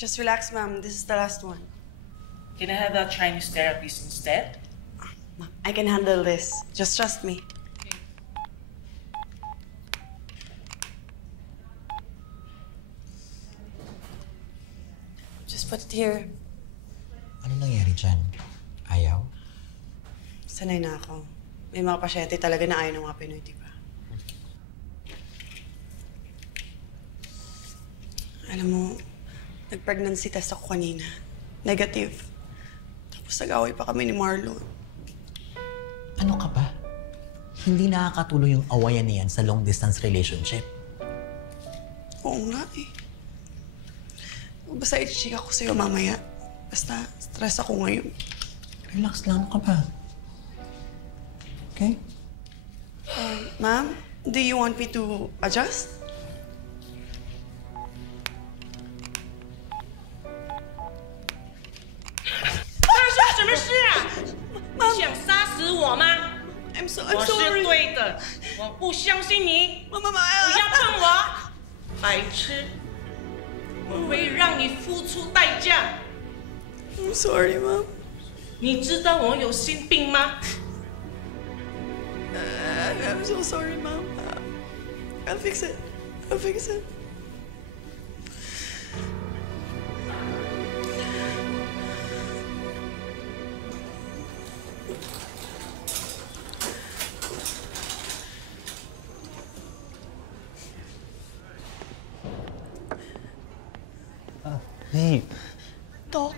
Just relax, ma'am. This is the last one. Can I have that Chinese therapist instead? Ma'am, I can handle this. Just trust me. Just put it here. Ano nangyari dyan? Ayaw? Sanay na ako. May mga pasyente talaga na ayaw ng mga Pinoy, di ba? Alam mo, nag-pregnancy test ako kanina. Negative. Tapos nag-away pa kami ni Marlon. Ano ka ba? Hindi nakakatuloy yung awayan na yan sa long-distance relationship. Oo nga eh. Basta i-check ako sa'yo mamaya. Basta stress ako ngayon. Relax lang, ano ka ba? Okay? Ma'am, do you want me to adjust? I'm sorry. 我是对的，我不相信你，妈妈，不要碰我，白痴！我会让你付出代价。 I'm sorry, Mom. 你知道我有心病吗？ I'm so sorry, Mom. I'll fix it. I'll fix it. Hey. Doc,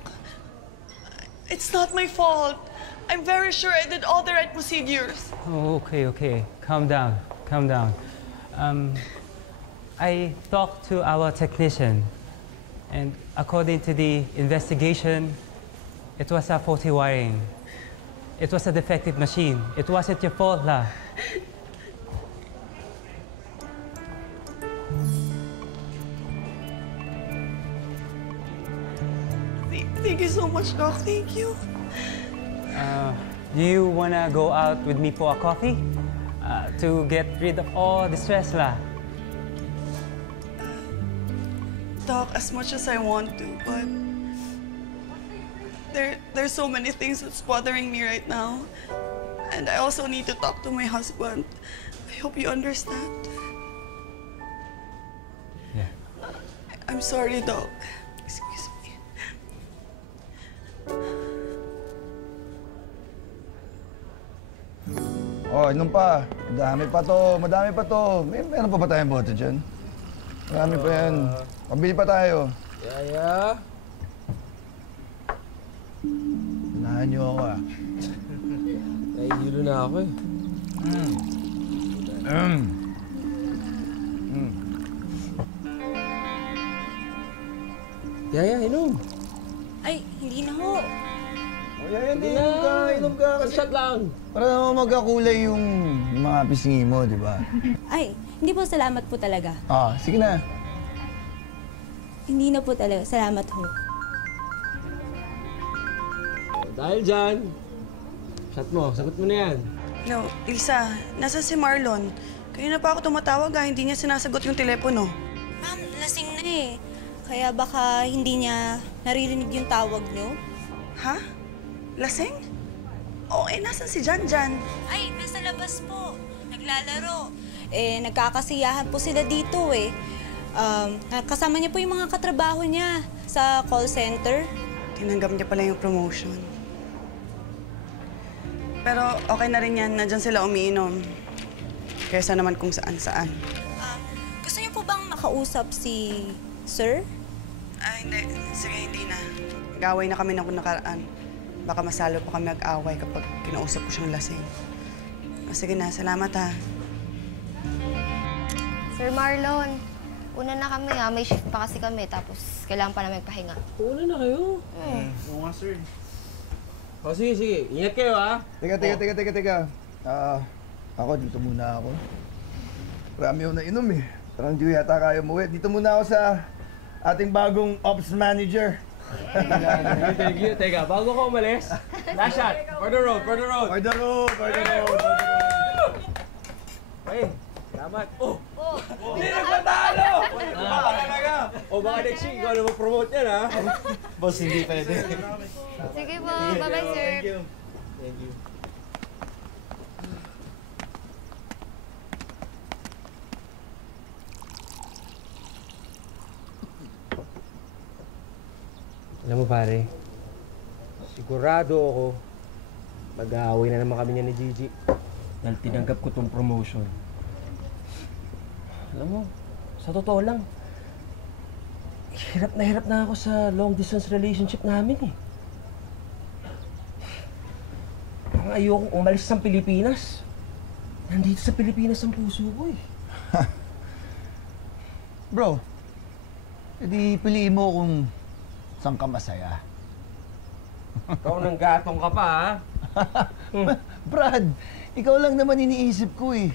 it's not my fault. I'm very sure I did all the right procedures. Oh, okay. Calm down. I talked to our technician, and according to the investigation, it was a faulty wiring. It was a defective machine. It wasn't your fault, lah. Thank you so much, Doc. Thank you. Do you wanna go out with me for a coffee? To get rid of all the stress, lah. Doc, as much as I want to, but there's so many things that's bothering me right now. And I also need to talk to my husband. I hope you understand. Yeah. I'm sorry, Doc. Excuse me. Oh, inom pa. Madami pa to. Meron pa ba tayong bote dyan? Marami pa yan. Pabili pa tayo. Yaya? Unahan niyo ako ah. Nahihilo na ako eh. Yaya, inom. Ay, hindi na ho. Oh, Yaya, inom ka. Kasi Shot lang. para naman magkakulay yung mga pisngi mo, di ba? Ay, hindi po, salamat po talaga. Ah, sige na. Hindi na po talaga, salamat ho. Dahil dyan, shot mo. Sagot mo na yan. No, Lisa, nasa si Marlon? Kanina pa ako tumatawag hindi niya sinasagot yung telepono. Ma'am, lasing na eh. Kaya baka hindi niya naririnig yung tawag niyo. Ha? Lasing? Oh, nasan si Janjan? Ay, nasa labas po. Naglalaro. Nagkakasiyahan po sila dito eh. Kasama niya po yung mga katrabaho niya sa call center. Tinanggap niya pala yung promotion. Pero okay na rin yan, nandyan sila umiinom. Kaysa naman kung saan-saan. Gusto niyo po bang makausap si Sir? Hindi. Sige, hindi na. Nag-away na kami ng nakaraan. Baka masalo pa kami mag-away kapag kinausap ko siyang lasing. Sige na, salamat ha. Sir Marlon, una na kami ha. May shift pa kasi kami, tapos kailangan pa namin pahinga. Una na kayo. Oo nga, sir. O sige. Ingat kayo ha. Teka. Ako, dito muna ako. Marami ako na inom eh. Parang di yata kaya umuwi. Dito muna ako sa ating bagong ops manager. Thank you. Teka, bago ka umalis, last shot. For the road. For the road. Hey, salamat. Hindi na patalo! Baka talaga! O baka next week, ikaw na mag-promote yan, ha? Boss, hindi pwede. Sige po, bye-bye, sir. Thank you. Alam mo pare, sigurado ako mag-aaway na naman kami niya ni Gigi dahil tinanggap ko tong promotion. Alam mo, sa totoo lang, hirap na ako sa long distance relationship namin eh. Parang ayokong umalis sa Pilipinas. Nandito sa Pilipinas ang puso ko eh. Bro, edi piliin mo kung saan ka masaya. Ikaw nang gatong ka pa ha? Brad, ikaw lang naman iniisip ko eh.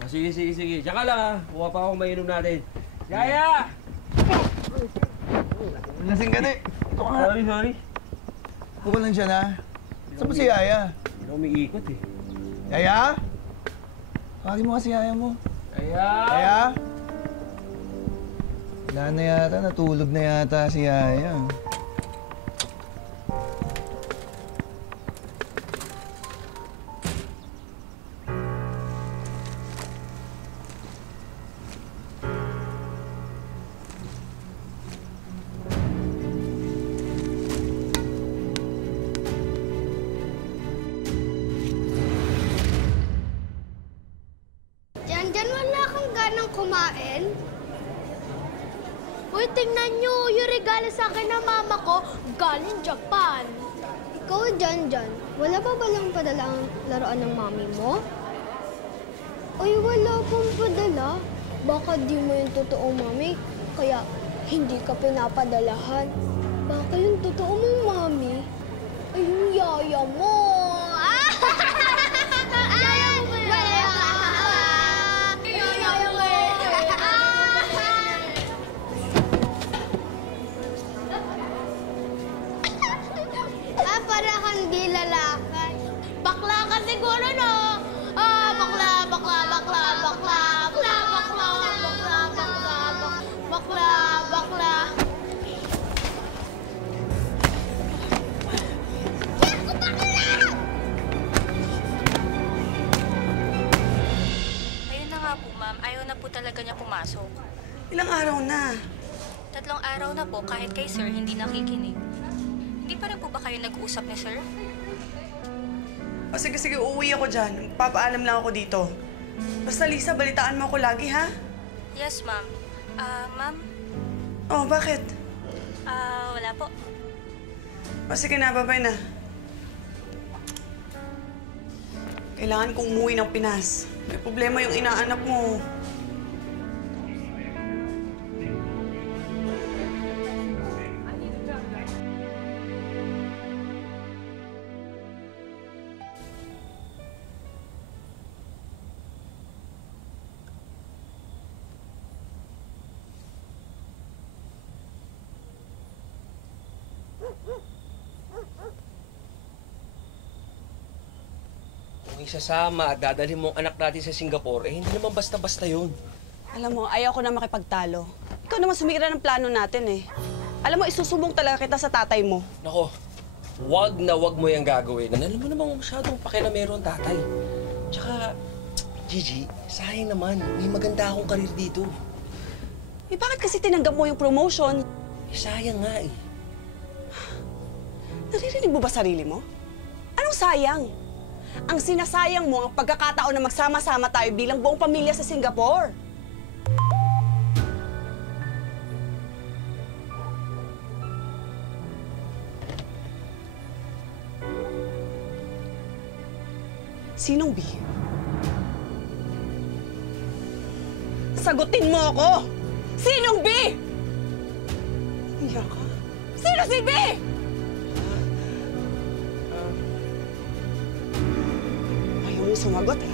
O, sige. Tsaka lang ha, kuha pa akong mainom natin. Yaya! Lasing ka na eh. Ito ka nga. Sorry. Upo ka lang dyan ha. Saan ba si Yaya? Hindi ako umiikot eh. Yaya? Tawagin mo kasi Yaya mo. Yaya! Yaya? Wala na yata, natulog na yata si Yaya. Diyan wala kang ganang kumain? Uy, tingnan nyo, yung regalo sa akin ng mama ko, galing Japan. Ikaw, Jan, wala pa ba lang padala ang laruan ng mami mo? Ay, wala pong padala. Baka di mo yung totoong mami, kaya hindi ka pinapadalahan. Baka yung totoo mong mami, ay yung yaya mo. Yaya mo ba yan? Yaya mo Para kang di lalaki. Bakla ka siguro, no? Bakla. Ayun na nga po, ma'am. Ayaw na po talaga niya pumasok. Ilang araw na. 3 araw na po kahit kay sir hindi nakikinig. Hindi pa rin po ba kayo nag-uusap ni sir? O sige, uuwi ako dyan. Papaalam lang ako dito. Basta Lisa, balitaan mo ako lagi, ha? Yes, ma'am. Ma'am? Oh, bakit? Wala po. O sige na, bye-bye na. Kailangan kong umuwi ng Pinas. May problema yung inaanak mo. Kung isasama at dadalhin mo ang anak natin sa Singapore, eh hindi naman basta-basta yun. Alam mo, ayaw ko na makipagtalo. Ikaw naman sumira ng plano natin eh. Alam mo, isusubong talaga kita sa tatay mo. Nako, wag mo yung gagawin. Alam mo namang masyadong pakialamero ang tatay. Tsaka, Gigi, sayang naman. May maganda akong karir dito. Eh bakit kasi tinanggap mo yung promotion? Eh, sayang nga eh. Naririnig mo ba sarili mo? Anong sayang? Ang sinasayang mo ang pagkakataon na magsama-sama tayo bilang buong pamilya sa Singapore. Sinong B? Sagutin mo ako! Sinong B? Iyak ka? Sino si B? Ayaw mo sumagot, ha?